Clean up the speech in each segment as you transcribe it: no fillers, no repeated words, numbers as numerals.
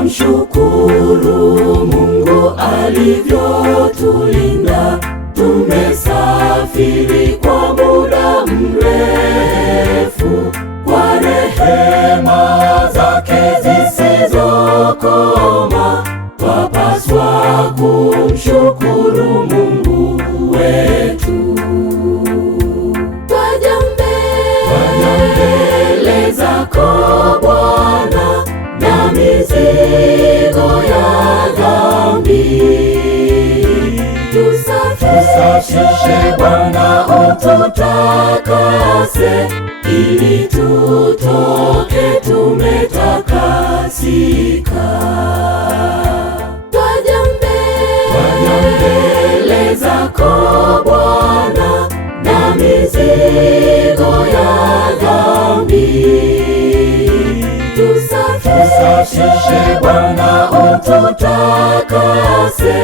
Twamshukuru Mungu alivyotulinda, tumesafiri kwa muda mrefu, kwa rehema zake zisizokoma, twapaswa kumshukuru Mungu wetu. Twaja mbele zako Bwana na mizigo ya dhambi, tusafishe Bwana, ututakase, ili tutoke tumetakasika. Twaja mbele zako Bwana na mizigo ya dhambi, tusafishe Bwana, ututakase,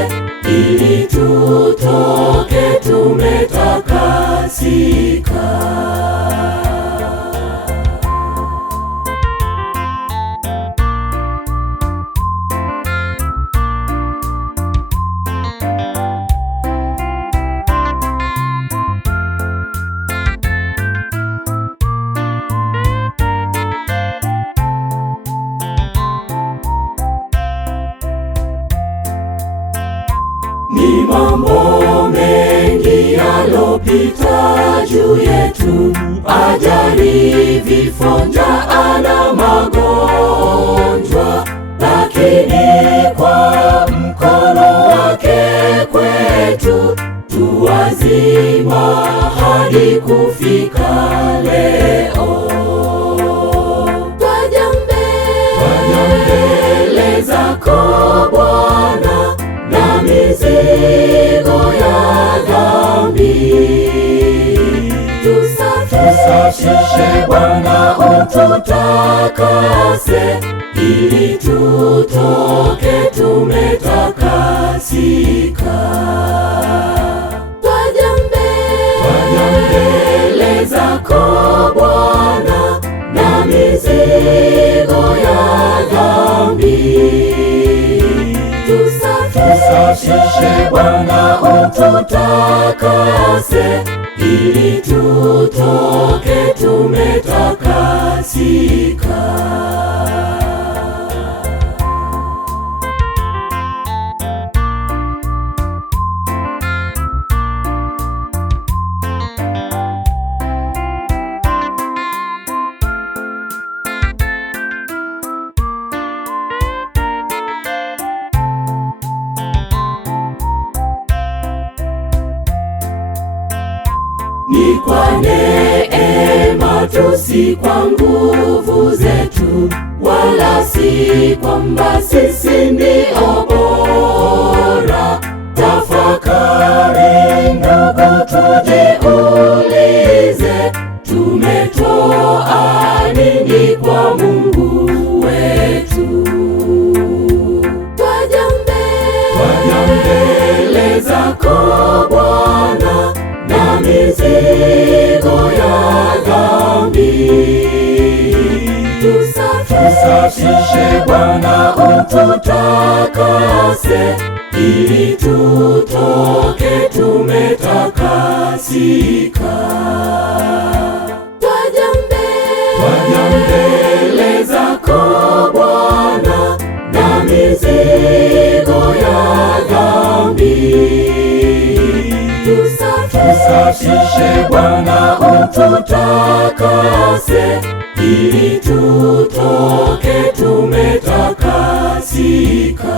ili tutoke tumetakasika. Ni mambo mengi yalopita juu yetu, ajali, vifo, njaa na magonjwa, lakini kwa mkono wake kwetu tu wazima hadi kufika leo. Twaja mbele zako Bwana na mizigo ya dhambi, tusafishe Bwana, ututakase, ili tutoke tumetakasika. Twaja mbele zako Bwana na mizigo ya dhambi, tusafishe Bwana, ututakase, ili tutoke tumetakasika. Ni kwa neema tu, si kwa nguvu zetu, wala si kwamba sisi ndio bora. Tafakari ndugu, tujiulize, tumetoa nini kwa Mungu wetu? Twaja mbele zako Bwana na mizigo ya dhambi, tusafishe Bwana, ututakase, ili tutoke tumetakasika. Twaja mbele zako Bwana na mizigo ya dhambi, tusafishe Bwana, ututakase, ili tutoke tumetakasika.